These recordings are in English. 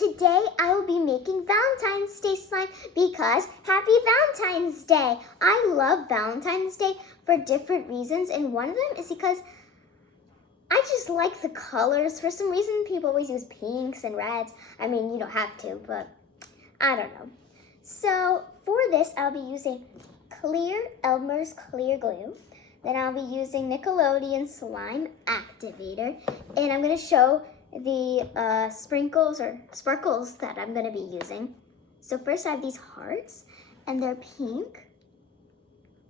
Today I will be making Valentine's Day slime because Happy Valentine's Day! I love Valentine's Day for different reasons, and one of them is because I just like the colors. For some reason, people always use pinks and reds. I mean, you don't have to, but I don't know. So for this, I'll be using Elmer's clear glue. Then I'll be using Nickelodeon Slime Activator, and I'm going to show the sprinkles or sparkles that I'm going to be using. So first I have these hearts, and they're pink.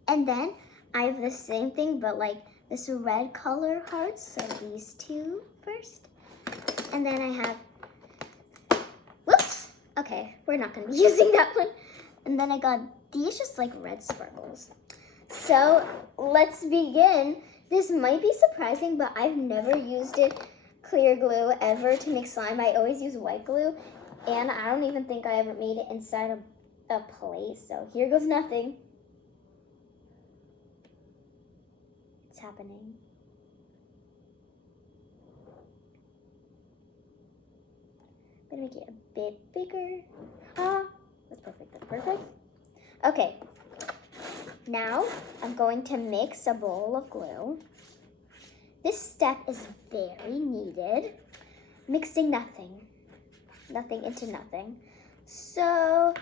And then I have the same thing, but like this red color hearts, so these two first. And then I have, whoops, okay, we're not going to be using that one. And then I got these just like red sparkles. So let's begin. This might be surprising, but I've never used clear glue ever to make slime. I always use white glue, and I don't even think I ever made it inside a plate. So here goes nothing. It's happening. I'm gonna make it a bit bigger. That's perfect, that's perfect. Okay, now I'm going to mix a bowl of glue. This step is very needed. Mixing nothing into nothing. So,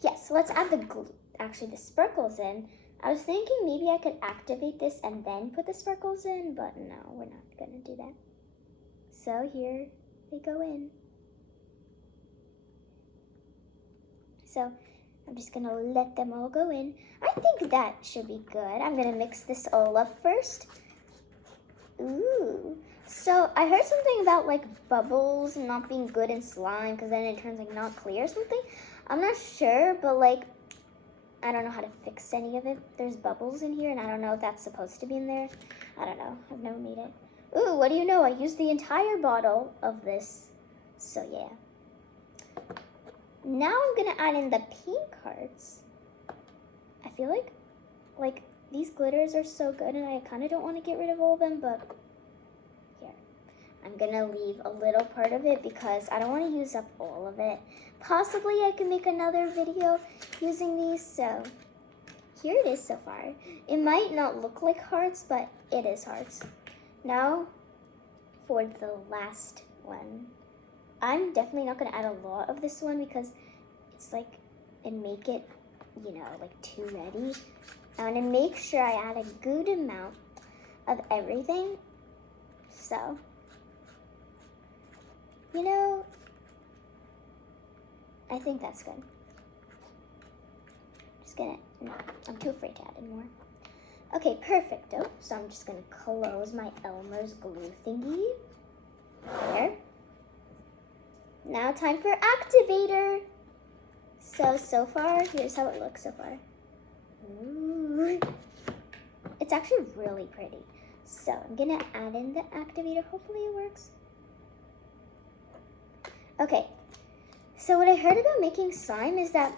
yes, let's add the sparkles in. I was thinking maybe I could activate this and then put the sparkles in, but no, we're not gonna do that. So here they go in. So I'm just gonna let them all go in. I think that should be good. I'm gonna mix this all up first. Ooh. So I heard something about like bubbles not being good in slime because then it turns like not clear or something. I'm not sure, but like, I don't know how to fix any of it. There's bubbles in here and I don't know if that's supposed to be in there. I don't know, I've never made it. Ooh, what do you know? I used the entire bottle of this. So yeah. Now I'm gonna add in the pink hearts. I feel like these glitters are so good and I kind of don't want to get rid of all of them, but here. I'm gonna leave a little part of it because I don't want to use up all of it. Possibly I can make another video using these, so here it is so far. It might not look like hearts, but it is hearts. Now for the last one. I'm definitely not going to add a lot of this one because it's like, and make it, you know, like too ready. I want to make sure I add a good amount of everything. So, you know, I think that's good. No, I'm too afraid to add any more. Okay, perfecto. So I'm just going to close my Elmer's glue thingy. There. Now time for activator. So far, here's how it looks so far. Ooh. It's actually really pretty. So I'm gonna add in the activator. Hopefully it works. Okay, so what I heard about making slime is that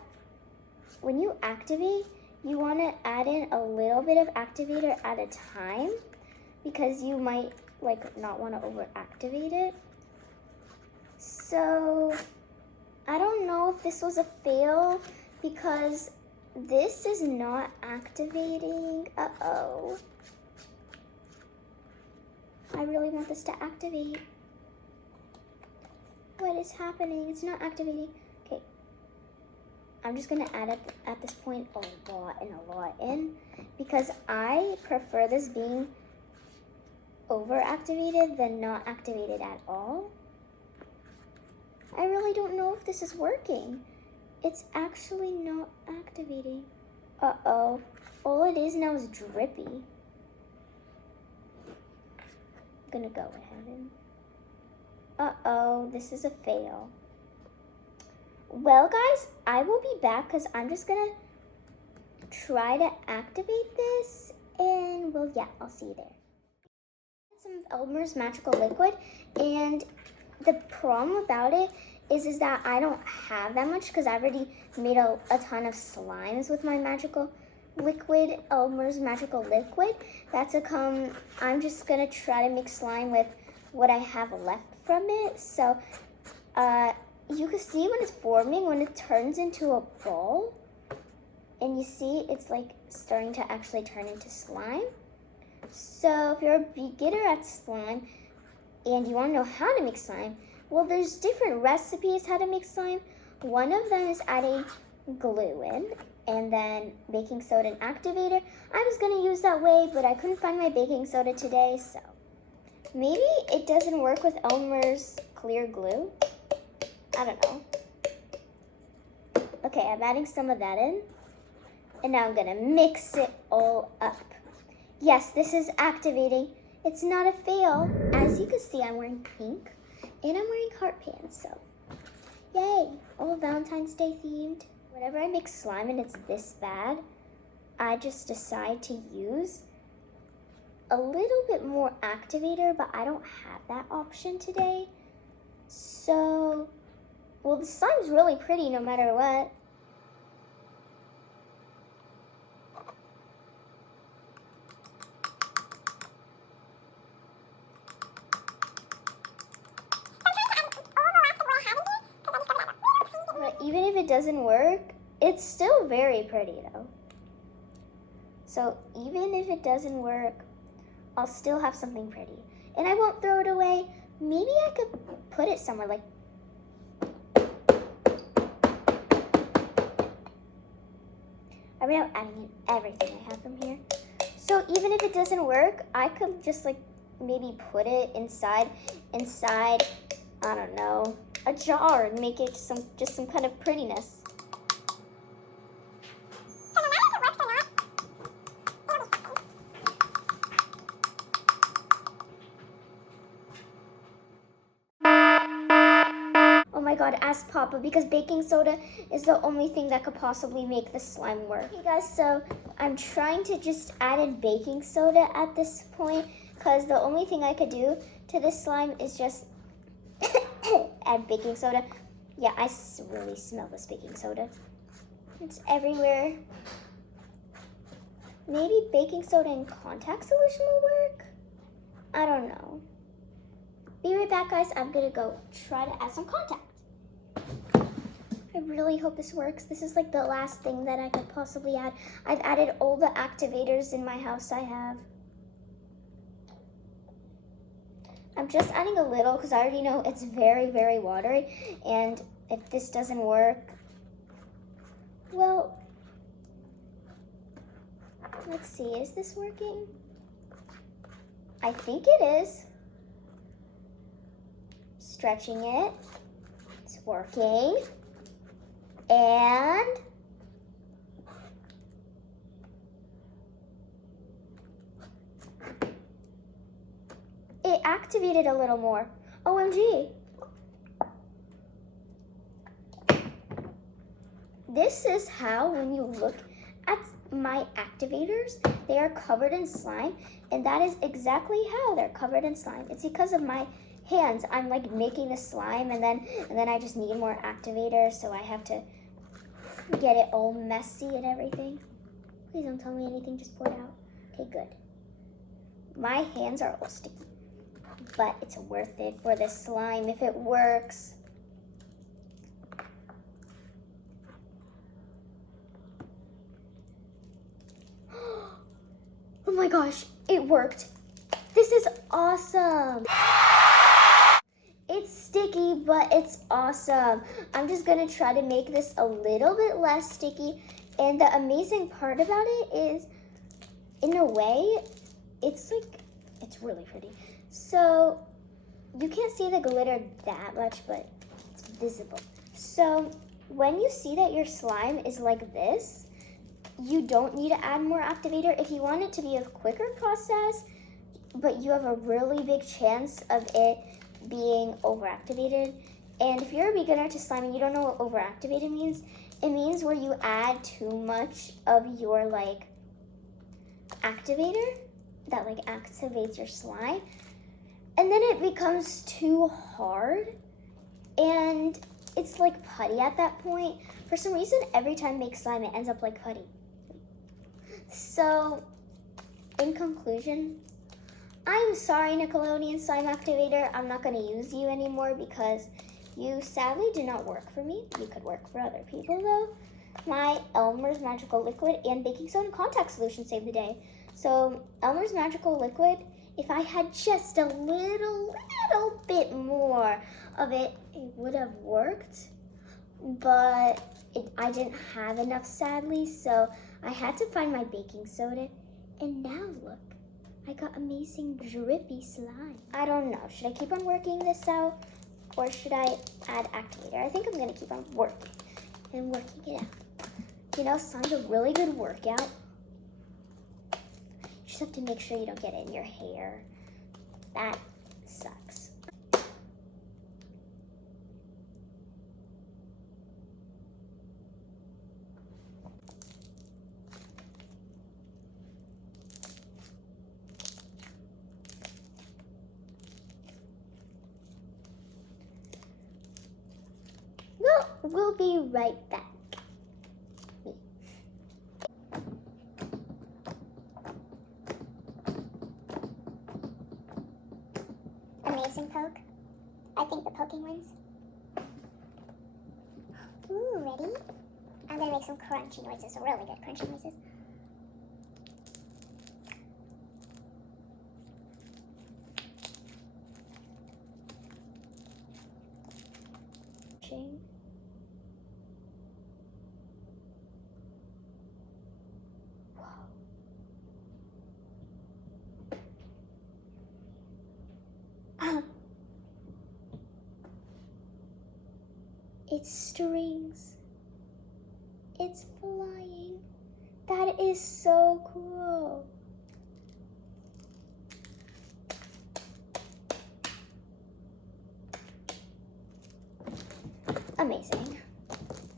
when you activate, you wanna add in a little bit of activator at a time because you might like not wanna over-activate it. So, I don't know if this was a fail because this is not activating. Uh-oh. I really want this to activate. What is happening? It's not activating. Okay. I'm just going to add at this point a lot in because I prefer this being over-activated than not activated at all. I really don't know if this is working. It's actually not activating. Uh-oh. All it is now is drippy. I'm gonna go ahead and... Uh-oh, this is a fail. Well, guys, I will be back because I'm just gonna try to activate this and, well, yeah, I'll see you there. Some of Elmer's magical liquid, and the problem about it is that I don't have that much because I already made a ton of slimes with my magical liquid, Elmer's magical liquid. I'm just gonna try to make slime with what I have left from it. So you can see when it's forming, when it turns into a ball, and you see it's like starting to actually turn into slime. So if you're a beginner at slime and you want to know how to make slime, well, there's different recipes how to make slime. One of them is adding glue in and then baking soda and activator. I was going to use that way, but I couldn't find my baking soda today, so maybe it doesn't work with Elmer's clear glue. I don't know. Okay, I'm adding some of that in, and now I'm going to mix it all up. Yes, this is activating. It's not a fail. As you can see, I'm wearing pink, and I'm wearing heart pants, so yay, all Valentine's Day themed. Whenever I make slime and it's this bad, I just decide to use a little bit more activator, but I don't have that option today. So, well, the slime's really pretty no matter what. But even if it doesn't work, it's still very pretty though. So even if it doesn't work, I'll still have something pretty. And I won't throw it away. Maybe I could put it somewhere like, I mean, I'm adding in everything I have from here. So even if it doesn't work, I could just like maybe put it inside, I don't know, a jar and make it just some kind of prettiness. Oh my god, ask Papa, because baking soda is the only thing that could possibly make the slime work. Okay guys, so I'm trying to just add in baking soda at this point, because the only thing I could do to this slime is just add baking soda. Yeah, I really smell this baking soda. It's everywhere. Maybe baking soda and contact solution will work? I don't know. Be right back, guys. I'm gonna go try to add some contact. I really hope this works. This is like the last thing that I could possibly add. I've added all the activators in my house I have. I'm just adding a little because I already know it's very, very watery. And if this doesn't work, well, let's see, is this working? I think it is. Stretching it, it's working. And it activated a little more. OMG. This is how, when you look at my activators, they are covered in slime, and that is exactly how they're covered in slime. It's because of my hands. I'm like making the slime, and then I just need more activator, so I have to get it all messy and everything. Please don't tell me anything just poured out. Okay, good. My hands are all sticky, but it's worth it for the slime if it works. Oh my gosh, it worked. This is awesome. It's sticky, but it's awesome. I'm just gonna try to make this a little bit less sticky. And the amazing part about it is, in a way, it's really pretty. So you can't see the glitter that much, but it's visible. So when you see that your slime is like this, you don't need to add more activator. If you want it to be a quicker process, but you have a really big chance of it being overactivated. And if you're a beginner to slime and you don't know what overactivated means, it means where you add too much of your like activator that like activates your slime, and then it becomes too hard and it's like putty at that point. For some reason, every time I make slime, it ends up like putty. So in conclusion, I'm sorry, Nickelodeon Slime Activator. I'm not going to use you anymore because you sadly did not work for me. You could work for other people though. My Elmer's Magical Liquid and Baking Soda Contact Solution saved the day. So Elmer's Magical Liquid, if I had just a little bit more of it, it would have worked. But I didn't have enough, sadly, so I had to find my baking soda. And now look, I got amazing drippy slime. I don't know, should I keep on working this out or should I add activator? I think I'm gonna keep on working it out. You know, slime's a really good workout. You just have to make sure you don't get it in your hair. That sucks. We'll be right back. Amazing poke. I think the poking wins. Ooh, ready? I'm gonna make some crunchy noises, really good crunchy noises. It's strings. It's flying. That is so cool. Amazing.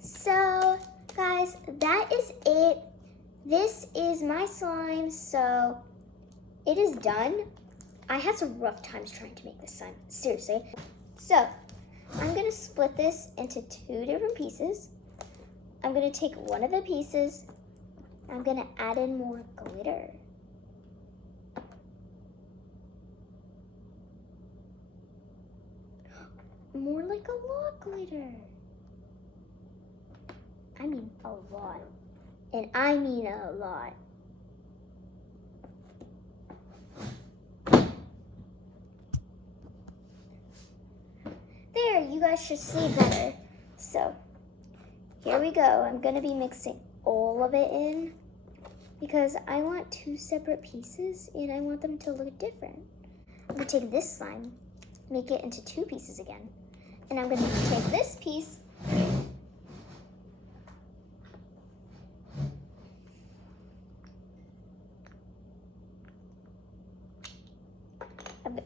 So, guys, that is it. This is my slime, so it is done. I had some rough times trying to make this slime, seriously. So, I'm gonna split this into 2 different pieces. I'm gonna take one of the pieces, I'm gonna add in more glitter. More like a lot glitter. I mean a lot. And I mean a lot. There, you guys should see better. So, here we go. I'm gonna be mixing all of it in because I want 2 separate pieces and I want them to look different. I'm gonna take this slime, make it into 2 pieces again. And I'm gonna take this piece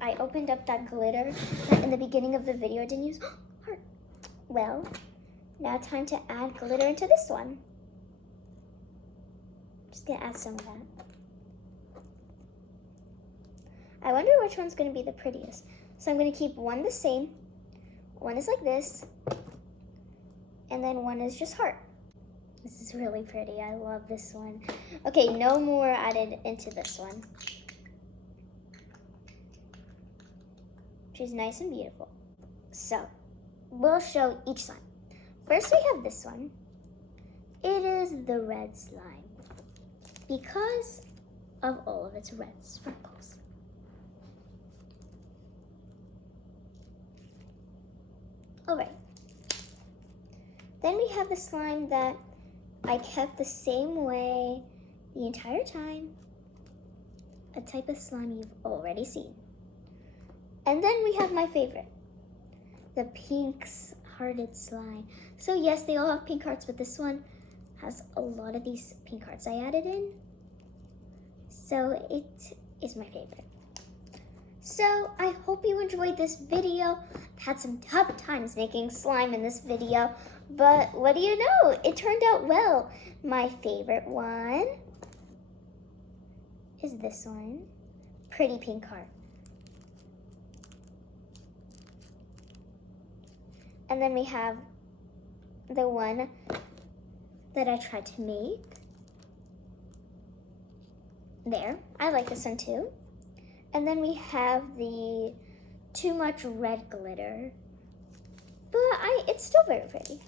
I opened up that glitter that in the beginning of the video I didn't use. Heart. Well, now time to add glitter into this one. Just gonna add some of that. I wonder which one's gonna be the prettiest. So I'm gonna keep one the same. One is like this. And then one is just heart. This is really pretty. I love this one. Okay, no more added into this one. She's nice and beautiful. So, we'll show each slime. First we have this one. It is the red slime because of all of its red sprinkles. All right. Then we have the slime that I kept the same way the entire time. A type of slime you've already seen. And then we have my favorite, the pink hearted slime. So yes, they all have pink hearts, but this one has a lot of these pink hearts I added in. So it is my favorite. So I hope you enjoyed this video. I've had some tough times making slime in this video, but what do you know? It turned out well. My favorite one is this one, pretty pink heart. And then we have the one that I tried to make. There, I like this one too. And then we have the too much red glitter. But it's still very pretty.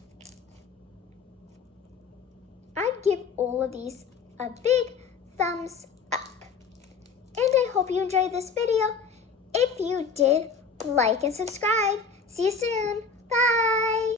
I'd give all of these a big thumbs up. And I hope you enjoyed this video. If you did, like and subscribe. See you soon. Bye.